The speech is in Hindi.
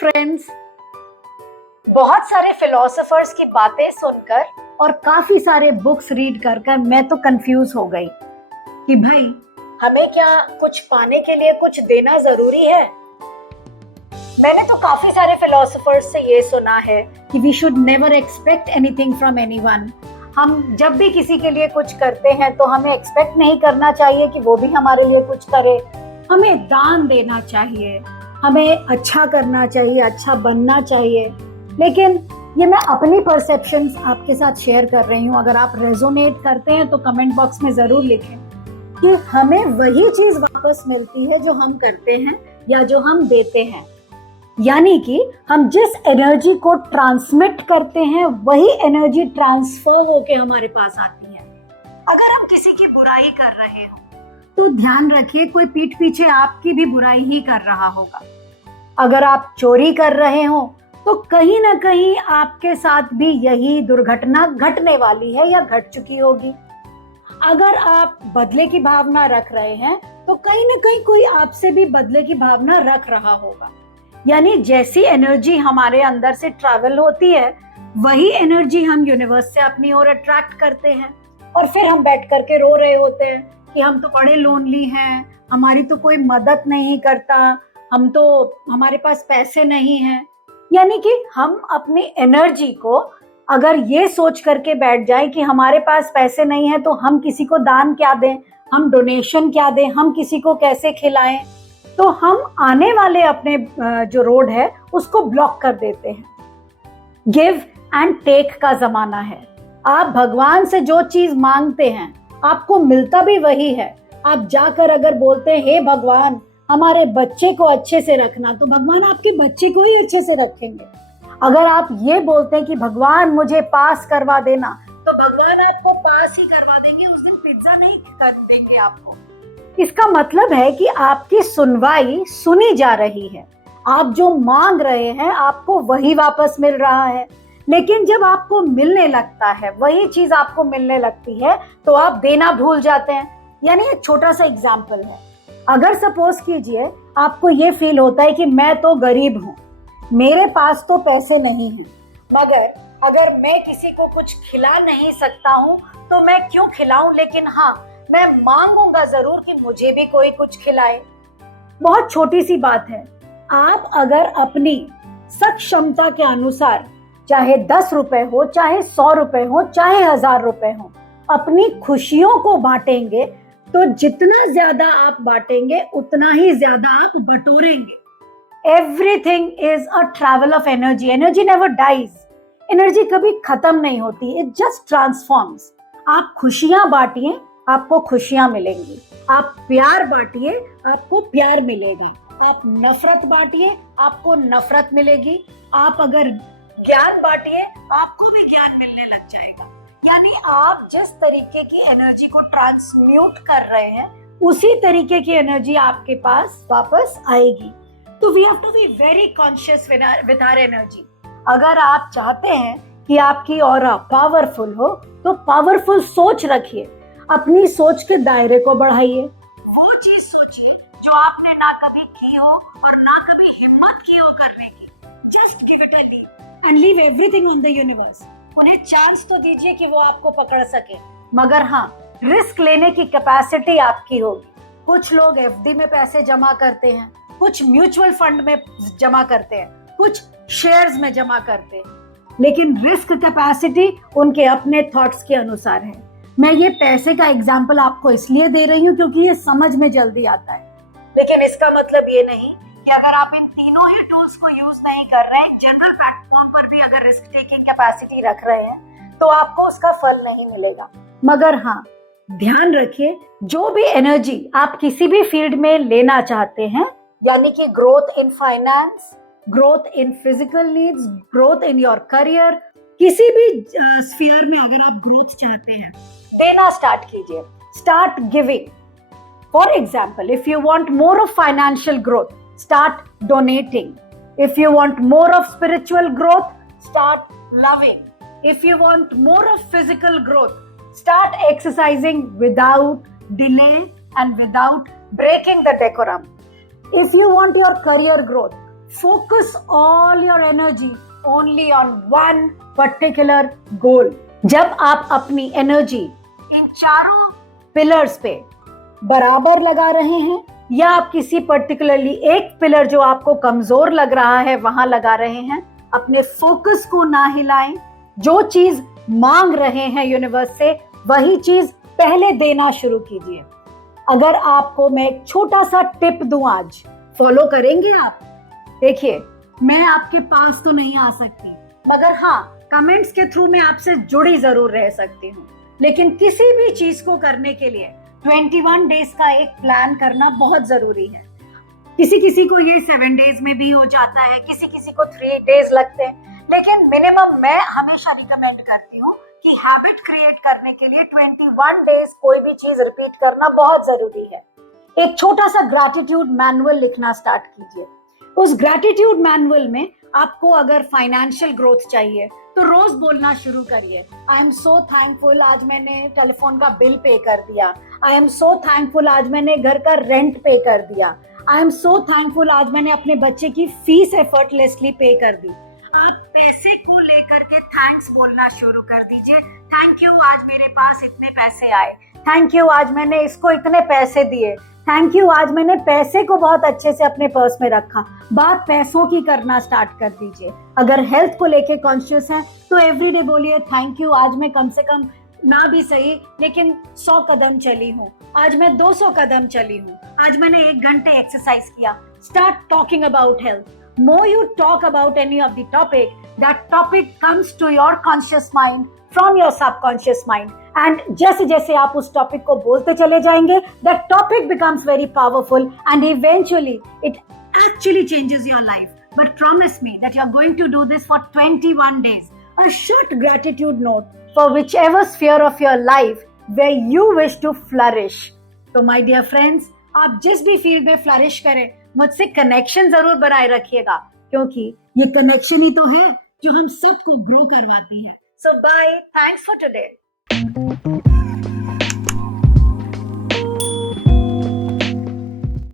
फ्रेंड्स, बहुत सारे फिलोसोफर्स की बातें सुनकर और काफी सारे बुक्स रीड कर मैं तो कंफ्यूज हो गई कि भाई हमें क्या कुछ पाने के लिए कुछ देना जरूरी है। मैंने तो काफी सारे फिलोसोफर्स से ये सुना है कि we should never expect anything from anyone. हम जब भी किसी के लिए कुछ करते हैं तो हमें एक्सपेक्ट नहीं करना चाहिए कि वो भी हमारे लिए कुछ करे। हमें दान देना चाहिए, हमें अच्छा करना चाहिए, अच्छा बनना चाहिए। लेकिन ये मैं अपनी परसेप्शंस आपके साथ शेयर कर रही हूँ। अगर आप रेजोनेट करते हैं तो कमेंट बॉक्स में जरूर लिखें कि हमें वही चीज वापस मिलती है जो हम करते हैं या जो हम देते हैं। यानी कि हम जिस एनर्जी को ट्रांसमिट करते हैं वही एनर्जी ट्रांसफर होके हमारे पास आती है। अगर हम किसी की बुराई कर रहे हो तो ध्यान रखिए कोई पीठ पीछे आपकी भी बुराई ही कर रहा होगा। अगर आप चोरी कर रहे हो तो कहीं ना कहीं आपके साथ भी यही दुर्घटना घटने वाली है या घट चुकी होगी। अगर आप बदले की भावना रख रहे हैं तो कहीं ना कहीं कोई आपसे भी बदले की भावना रख रहा होगा। यानी जैसी एनर्जी हमारे अंदर से ट्रैवल होती है वही एनर्जी हम यूनिवर्स से अपनी ओर अट्रैक्ट करते हैं। और फिर हम बैठ करके रो रहे होते हैं कि हम तो बड़े लोनली हैं, हमारी तो कोई मदद नहीं करता, हमारे पास पैसे नहीं हैं। यानी कि हम अपनी एनर्जी को अगर ये सोच करके बैठ जाए कि हमारे पास पैसे नहीं है तो हम किसी को दान क्या दें, हम डोनेशन क्या दें, हम किसी को कैसे खिलाएं, तो हम आने वाले अपने जो रोड है उसको ब्लॉक कर देते हैं। गिव एंड टेक का जमाना है। आप भगवान से जो चीज मांगते हैं आपको मिलता भी वही है। आप जाकर अगर बोलते हैं हे भगवान हमारे बच्चे को अच्छे से रखना, तो भगवान आपके बच्चे को ही अच्छे से रखेंगे। अगर आप ये बोलते हैं कि भगवान मुझे पास करवा देना, तो भगवान आपको पास ही करवा देंगे, उस दिन पिज्जा नहीं कर देंगे आपको। इसका मतलब है कि आपकी सुनवाई सुनी जा रही है। आप जो मांग रहे हैं आपको वही वापस मिल रहा है। लेकिन जब आपको मिलने लगता है, वही चीज आपको मिलने लगती है, तो आप देना भूल जाते हैं। यानी एक छोटा सा एग्जाम्पल है। अगर सपोज कीजिए आपको ये फील होता है कि मैं तो गरीब हूँ, मेरे पास तो पैसे नहीं है, मगर अगर मैं किसी को कुछ खिला नहीं सकता हूँ तो मैं क्यों खिलाऊं, लेकिन हाँ मैं मांगूंगा जरूर कि मुझे भी कोई कुछ खिलाए। बहुत छोटी सी बात है। आप अगर अपनी सक्षमता के अनुसार चाहे 10 रुपए हो, चाहे 100 रुपए हो, चाहे 1000 रुपए हो, अपनी खुशियों को बांटेंगे तो जितना ज्यादा आप बांटेंगे उतना ही ज्यादा आप बटोरेंगे। Everything is a travel of energy. Energy never dies. Energy कभी खत्म नहीं होती, इट जस्ट ट्रांसफॉर्म्स। आप खुशियां बांटिए आपको खुशियां मिलेंगी, आप प्यार बांटिए आपको प्यार मिलेगा, आप नफरत बांटिए आपको नफरत मिलेगी, आप अगर ज्ञान बांटिए आपको भी ज्ञान मिलने लग जाएगा। यानी आप जिस तरीके की एनर्जी को ट्रांसम्यूट कर रहे हैं उसी तरीके की एनर्जी आपके पास वापस आएगी। तो we have to be very conscious with our energy. अगर आप चाहते हैं कि आपकी ऑरा पावरफुल हो तो पावरफुल सोच रखिए, अपनी सोच के दायरे को बढ़ाइए। वो चीज सोचिए जो आपने ना कभी की हो और ना कभी हिम्मत की हो करने की। Just give it a leap and leave everything on the universe. उन्हें चांस तो दीजिए कि वो आपको पकड़ सके, मगर हाँ रिस्क लेने की कैपेसिटी आपकी होगी। कुछ लोग एफडी में पैसे जमा करते हैं, कुछ म्यूचुअल फंड में जमा करते हैं, कुछ शेयर्स में जमा करते हैं, लेकिन रिस्क कैपेसिटी उनके अपने थॉट्स के अनुसार है। मैं ये पैसे का एग्जाम्पल आपको इसलिए दे रही हूँ क्योंकि ये समझ में जल्दी आता है। लेकिन इसका मतलब ये नहीं कि अगर आप इन तीनों ही टूल्स को यूज नहीं कर रहे हैं, जनरल प्लेटफॉर्म पर भी अगर रिस्क टेकिंग कैपेसिटी रख रहे हैं तो आपको उसका फल नहीं मिलेगा। मगर हाँ ध्यान रखिए जो भी एनर्जी आप किसी भी फील्ड में लेना चाहते हैं, यानी कि growth in finance, growth in physical needs, growth in your career, किसी भी स्फीयर में अगर आप ग्रोथ चाहते हैं, देना स्टार्ट कीजिए। Start giving. For example, if you want more of financial growth, start donating. If you want more of spiritual growth, start loving. If you want more of physical growth, start exercising without delay and without breaking the decorum. If you want your career growth, Focus all your energy only on one particular goal. जब आप अपनी एनर्जी इन चारों पिलर्स पे बराबर लगा रहे हैं या आप किसी पर्टिकुलरली एक पिलर जो आपको कमजोर लग रहा है वहां लगा रहे हैं, अपने फोकस को ना हिलाएं। जो चीज मांग रहे हैं यूनिवर्स से वही चीज पहले देना शुरू कीजिए। अगर आपको मैं एक छोटा सा टिप दूं आज, फॉलो करेंगे आप? देखिए, मैं आपके पास तो नहीं आ सकती, मगर हाँ, कमेंट्स के थ्रू मैं आपसे जुड़ी जरूर रह सकती हूँ। लेकिन किसी भी चीज को करने के लिए 21 डेज का एक प्लान करना बहुत जरूरी है। किसी किसी को ये 7 डेज में भी हो जाता है, किसी किसी को 3 डेज लगते हैं, लेकिन मिनिमम मैं हमेशा रिकमेंड करती हूँ कि हैबिट क्रिएट करने के लिए 21 डेज कोई भी चीज रिपीट करना बहुत जरूरी है। एक छोटा सा ग्रैटिट्यूड मैनुअल लिखना स्टार्ट कीजिए। उस ग्रैटिट्यूड मैनुअल में आपको अगर फाइनेंशियल ग्रोथ चाहिए तो रोज बोलना शुरू करिए, आई एम सो थैंकफुल आज मैंने टेलीफोन का बिल पे कर दिया, आई एम सो थैंकफुल आज मैंने घर का रेंट पे कर दिया, आई एम सो थैंकफुल आज मैंने अपने बच्चे की फीस एफर्टलेसली पे कर दी। आप पैसे को लेकर के थैंक्स बोलना शुरू कर दीजिए। थैंक यू आज मेरे पास इतने पैसे आए, थैंक यू आज मैंने इसको इतने पैसे दिए, थैंक यू आज मैंने पैसे को बहुत अच्छे से अपने पर्स में रखा। बात पैसों की करना स्टार्ट कर दीजिए। अगर हेल्थ को लेके कॉन्शियस है तो एवरीडे बोलिए, थैंक यू आज मैं कम से कम ना भी सही लेकिन 100 कदम चली हूँ, आज मैं 200 कदम चली हूँ, आज मैंने 1 घंटे एक्सरसाइज किया। Start talking about health. More you talk about any of the topic, that topic comes to your conscious mind from your subconscious mind. And जैसे जैसे आप उस टॉपिक को बोलते चले जाएंगे, that topic becomes very powerful and eventually it actually changes your life. But promise me that you're going to do this for 21 days. A short gratitude note for whichever sphere of your life where you wish to flourish. तो my dear friends, आप जिस भी फील्ड में फ्लरिश करें, मुझसे कनेक्शन जरूर बनाए रखिएगा, क्योंकि ये कनेक्शन ही तो है जो हम सबको ग्रो करवाती है। सो बाय, थैंक्स फॉर टुडे।